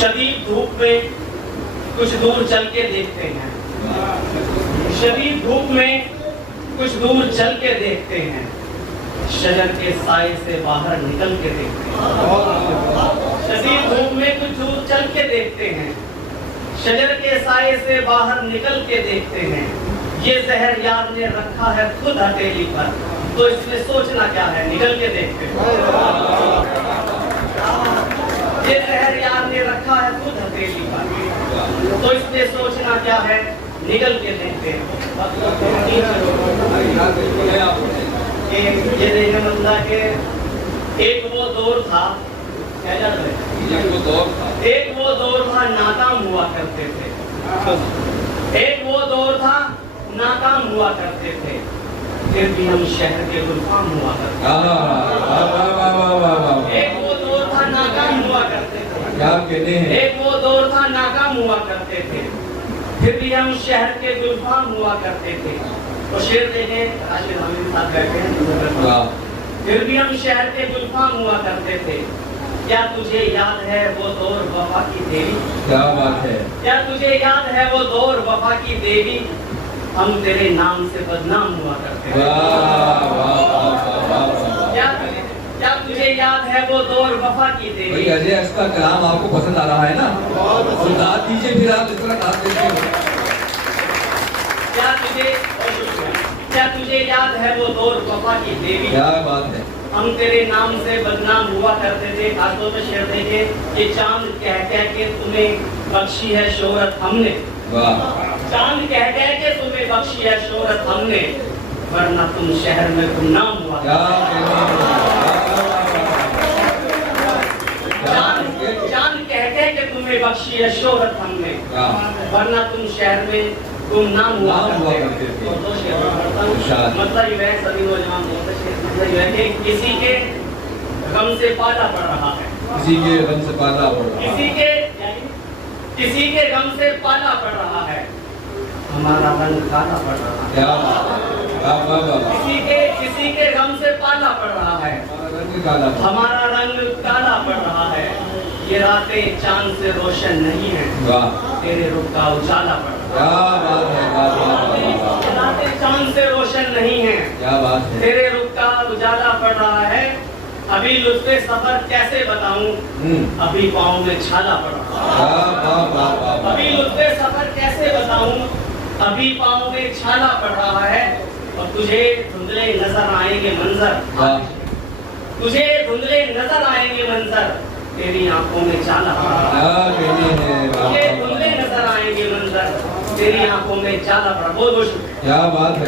शदीद धूप में कुछ दूर चल के देखते हैं, शदीद धूप में कुछ दूर चल के देखते हैं, शजर के साए से बाहर निकल के देखते हैं। शदीद धूप में कुछ दूर चल के देखते हैं, शजर के साए से बाहर निकल के देखते हैं। ये जहर यार ने रखा है खुद हथेली पर, तो इसमें सोचना क्या है, निकल के देखते हैं। ये जहर यार ने रखा है खुद हथेली पर, तो इसमें सोचना क्या है, निकल के देखते हैं। ये देखने मतलब के एक वो दौर था, क्या याद है? एक वो दौर था नाकाम हुआ करते थे, एक वो दौर था नाकाम हुआ करते थे, फिर भी हम शहर के गुलाम हुआ करते थे। एक वो दौर था नाकाम हुआ करते थे, क्या कहते हैं? एक वो दौर था नाकाम हुआ करते थे, फिर भी हम शहर के गुलाम हुआ करते थे। तो शेर देखे राशिद हमीद साहब बैठे हैं, फिर भी हम शहर के गुलाम हुआ करते थे। क्या तुझे याद है वो दौर वफा की देवी? क्या बात है? क्या तुझे याद है वो दौर वफा की देवी? हम तेरे नाम से बदनाम हुआ करते थे। क्या तुझे याद है वो दौर वफा की देवी? अजय इसका कलाम आपको पसंद आ रहा है ना? तो दाद दीजिए फिर आप इस तरह दाद दीजिए। क्या तुझे याद है वो दौर वफा की देवी? क्या बात है? हम तेरे नाम से बदनाम हुआ करते थे। खासतौर पर शेर देखे कि चांद कह कह के तुम्हें बख्शी है शोहरत हमने, चांद कह कह के तुम्हें बख्शी है शोहरत हमने, वरना तुम शहर में गुमनाम हुआ। चांद कह कह के तुम्हें बख्शी है शोहरत हमने, वरना तुम शहर में गुमनाम हुआ करते थे। मतलब ये है सभी नौजवान मतलब ये है कि किसी के गम से पाला पड़ रहा है, किसी के गम से पाला पड़ रहा है, किसी के गम से पाला पड़ रहा है, हमारा रंग काला पड़ रहा है। किसी के गम से पाला पड़ रहा है, हमारा रंग काला पड़ रहा है। ये रातें चांद से रोशन नहीं है, तेरे रुख का उजाला पड़ रहा है। ये रातें चांद से रोशन नहीं है, क्या बात है? तेरे रुख का उजाला पड़ रहा है। अभी लुत्फ़े सफर कैसे बताऊं, अभी पाँव में छाला पड़ रहा है। अभी लुत्फ़े सफर कैसे बताऊं, अभी पाँव में छाला पड़ रहा है। और तुझे धुंधले नजर आएंगे मंजर, तुझे धुंधले नजर आएंगे मंजर, तेरी आंखों में जाला पड़ रहा है। तुझे धुंधले नजर आएंगे मंजर, तेरी आंखों में जाला पड़ा। बहुत बहुत शुक्रिया। क्या बात है?